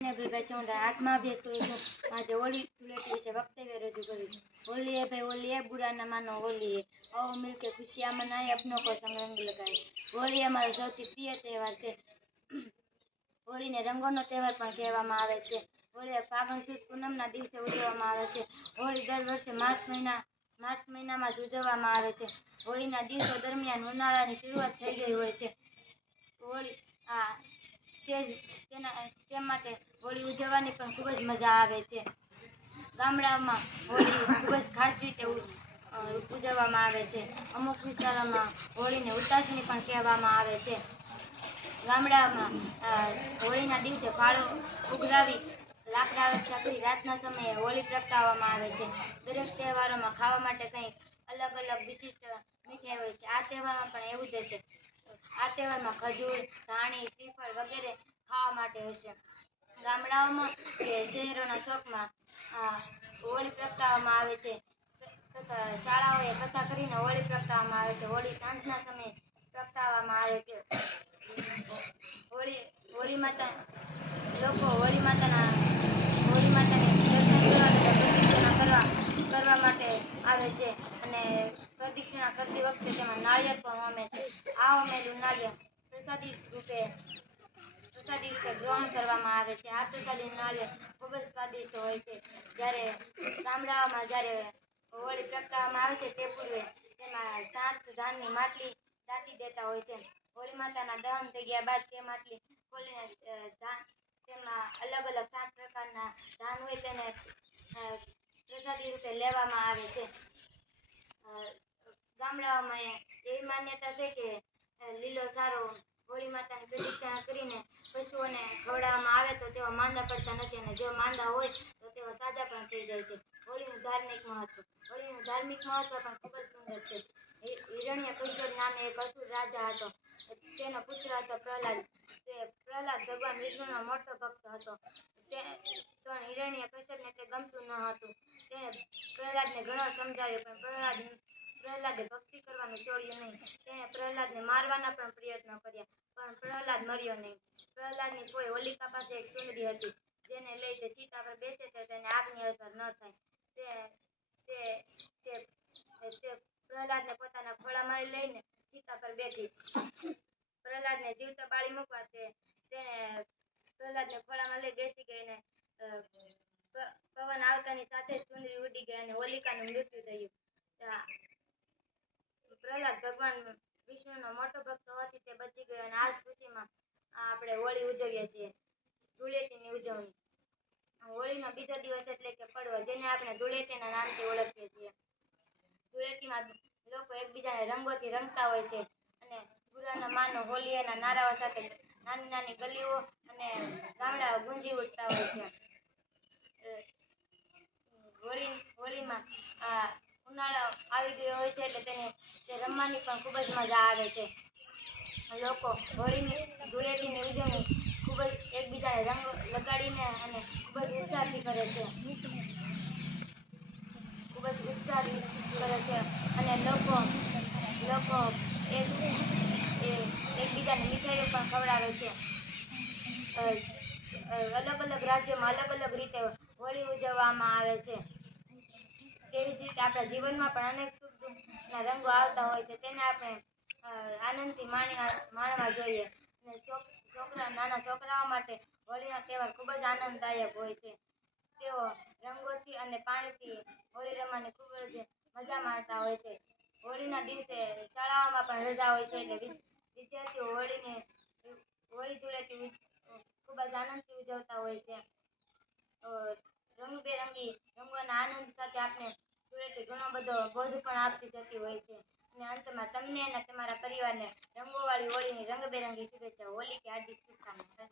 ભાઈ ચૌધરી ના રંગોનો તહેવાર પણ કહેવામાં આવે છે. હોળી ફાગણ સુદ પૂનમના દિવસે ઉજવવામાં આવે છે. હોળી દર વર્ષે માર્ચ મહિના, માર્ચ મહિનામાં જ ઉજવવામાં આવે છે. હોળીના દિવસો દરમિયાન ઉનાળાની શરૂઆત થઈ ગઈ હોય છે. હોળી આ તે તેના, તે માટે હોળી ઉજવવાની પણ ખૂબ જ મજા આવે છે. ગામડામાં હોળી ખૂબ જ ખાસ રીતે ઉજવવામાં આવે છે. અમુક વિસ્તારોમાં હોળીને ઉતાસણી પણ કહેવામાં આવે છે. ગામડામાં હોળીના દિવસે ફાળો ઉઘરાવી લાકડા એકઠા કરી રાતના સમયે હોળી પ્રગટાવવામાં આવે છે. દરેક તહેવારોમાં ખાવા માટે કંઈક અલગ અલગ વિશિષ્ટ મીઠાઈ હોય છે. આ તહેવારમાં પણ એવું જ હશે. આ તહેવારમાં ખજૂર, ધાણી શ્રીફળ વગેરે ખાવા માટે હશે ગામડાઓમાં કે શહેરોના ચોકમાં હોળી પ્રગટાવવામાં આવે છે. તથા શાળાઓએ કથા કરીને હોળી પ્રગટાવવામાં આવે છે. હોળી સાંજના સમયે પ્રગટાવવામાં આવે છે. હોળી હોળી માતા, લોકો હોળી માતાના, હોળી માતાને દર્શન કરવા તથા પ્રદક્ષિણા કરવા કરવા માટે આવે છે. અને પ્રદક્ષિણા કરતી વખતે તેમાં નાળિયેર પણ હોમે છે. આ હોમેલું નાળિયેર પ્રસાદી રૂપે પ્રસાદી રૂપે ગ્રહણ કરવામાં આવે છે. આ પ્રસાદી નાળિયેર ખૂબ જ સ્વાદિષ્ટ હોય છે. જ્યારે ગામડાઓમાં જ્યારે હોળી પ્રગટાવવામાં આવે છે, તે પૂર્વે તેમાં સાત ધાનની માટલી દાટી દેતા હોય છે. હોળી માતાના દહન થઈ ગયા બાદ તે માટલી ખોલીને તેમાં અલગ અલગ સાત પ્રકારના ધાન હોય તેને પ્રસાદી રૂપે લેવામાં આવે છે. ગામડાઓમાં એવી માન્યતા છે કે લીલો ચારો હોળી માતાની પ્રદક્ષિણા કરીને પશુઓને ખવડાવવામાં આવે તો તેઓ માંદા પડતા નથી અને જો માંદા હોય તો તેઓ સાજા પણ થઈ જાય છે. હોળીનું ધાર્મિક મહત્વ. હોળીનું ધાર્મિક મહત્વ પણ ખૂબ જ સુંદર છે. હિ- હિરણ્યકશ્યપ નામે એક અસુર રાજા હતો. તેનો પુત્ર હતો પ્રહલાદ. તે પ્રહલાદ ભગવાન વિષ્ણુનો મોટો ભક્ત હતો. તે, પણ હિરણ્યકશ્યપને તે ગમતું ન હતું. તેણે પ્રહલાદને ઘણો સમજાવ્યો, પણ પ્રહલાદ પ્રહલાદે ભક્તિ કરવાનું છોડ્યું નહીં. તેણે પ્રહલાદને મારવાના પણ પ્રયત્નો કર્યા, પણ પ્રહલાદ મર્યો નહીં. પ્રહલાદની કોઈ હોલિકા પાસે એક ચુંદડી હતી, જેને લઈ તે ચિતા પર બેસે છે તેને આગની અસર ન થાય. તે તે તે તે પ્રહલાદને પોતાના ખોળામાં લઈને ચિતા પર બેઠી. પ્રહલાદને જીવતો બાળી મૂકવા તે, તેણે પ્રહલાદને ખોળામાં લઈ બેસી ગઈ ને પવન આવતાની સાથે જ ચુંદડી ઉડી ગઈ અને હોલિકાનું મૃત્યુ થયું. પ્રહલાદ ભગવાન વિષ્ણુનો મોટો ભક્ત હોવાથી તે બચી ગયો અને આ જ ખુશીમાં આપણે હોળી ઉજવીએ છીએ. ધૂળેટીની ઉજવણી. હોળીનો બીજો દિવસ એટલે કે પડવો, જેને આપણે ધૂળેટીના નામથી ઓળખીએ છીએ. ધૂળેટીમાં લોકો એકબીજાને રંગોથી રંગતા હોય છે અને બુરાના માનો હોલી એના નારાઓ સાથે નાની નાની ગલીઓ અને ગામડાઓ ગુંજી ઉઠતા હોય છે. હોળી, હોળીમાં ઉનાળો આવી ગયો હોય છે એટલે તેને તે રમવાની પણ ખૂબ જ મજા આવે છે. લોકો હોળીની ધૂળેટીની ઉજવણી ખૂબ જ એકબીજાને રંગ લગાડીને અને ખૂબ જ ઉત્સાહથી કરે છે. ખૂબ જ ઉત્સાહથી કરે છે અને લોકો લોકો એક એકબીજાને મીઠાઈઓ પણ ખવડાવે છે. અલગ અલગ રાજ્યોમાં અલગ અલગ રીતે હોળી ઉજવવામાં આવે છે. તેવી જ રીતે આપણા જીવનમાં પણ અનેક દુઃખના રંગો આવતા હોય છે તેને આપણે આનંદથી માણવા માણવા જોઈએ. અને છોકરા, નાના છોકરાઓ માટે હોળીનો તહેવાર ખૂબ જ આનંદદાયક હોય છે. તેઓ રંગોથી અને પાણીથી હોળી રમવાની ખૂબ જ મજા માણતા હોય છે. હોળીના દિવસે શાળાઓમાં પણ રજા હોય છે એટલે વિદ્યાર્થીઓ હોળીને, હોળી ધૂળેટી ખૂબ જ આનંદથી ઉજવતા હોય છે. રંગબેરંગી રંગોના આનંદ સાથે આપણે ઘણો બધો બોધ પણ આપતી જતી હોય છે. અને અંતમાં તમને અને તમારા પરિવારને રંગોવાળી હોળીની રંગબેરંગી શુભેચ્છાઓ. હોલી કે હાર્દિક શુભકામનાઓ